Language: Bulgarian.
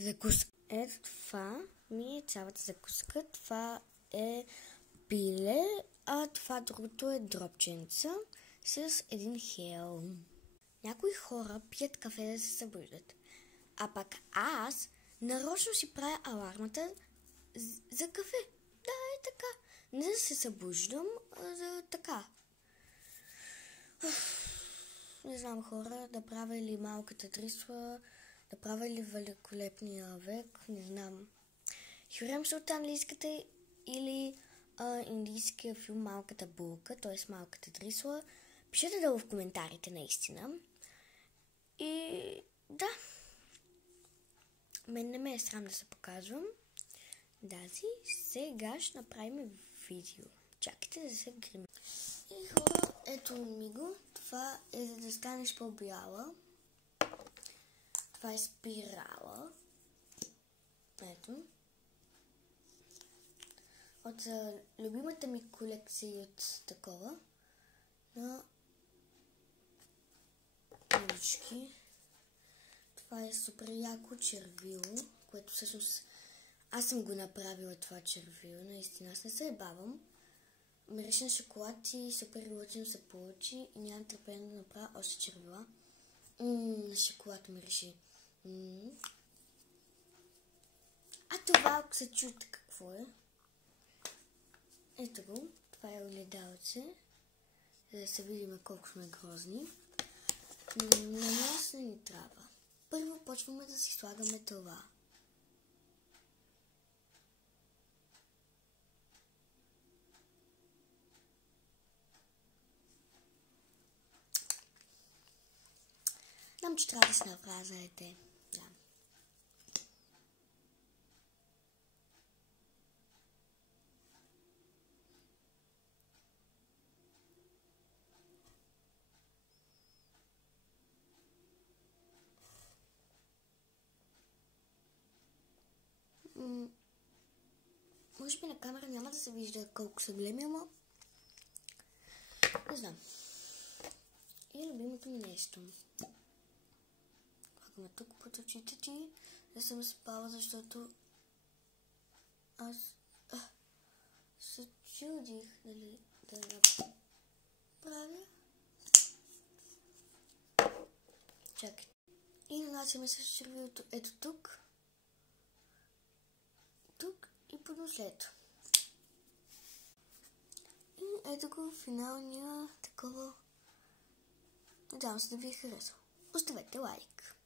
закуска. Ето това ми е цялата закуска. Това е пиле, а това другото е дропченца с един хелм. Някои хора пият кафе да се събуждат, а пък аз нарочно си правя алармата за кафе. Да, е така. Не да се събуждам, а за така. Не знам хора, да правя ли малката Дрисла, да правя ли великолепния век, не знам. Хюрем Султан ли искате или индийския филм Малката булка, т.е. Малката Дрисла. Пишете долу в коментарите наистина. И да, мен не ме е срам да се показвам. Дази, сега ще направим видео. Чакайте да се грим. И хора, ето ми го. Това е за да станеш по-бяла. Това е спирала. Ето. От любимата ми колекция от такова. На ручки. Това е супер яко червило, което всъщност аз съм го направила това червило. Наистина, аз не се бавам. Мирише на шоколад и супер лъчно се получи и нямам търпение да направя още червила. На шоколад мирише. А това, ако се чуете какво е? Ето го. Това е огледалце. За да се видим колко сме грозни. На нас не ни трябва. Първо почваме да си слагаме това. Знам, че трябва да се направя заете. Да. Може би на камера няма да се вижда колко са големи, ама не знам. И любимото ми нещо. Слагаме тук под очите ти. Да съм спала, защото аз се чудих дали да направя. Чакай. И нанасяме с червилото ето тук. Тук и под нослето. И ето го финалния такова. Надявам се да ви е харесал. Оставете лайк.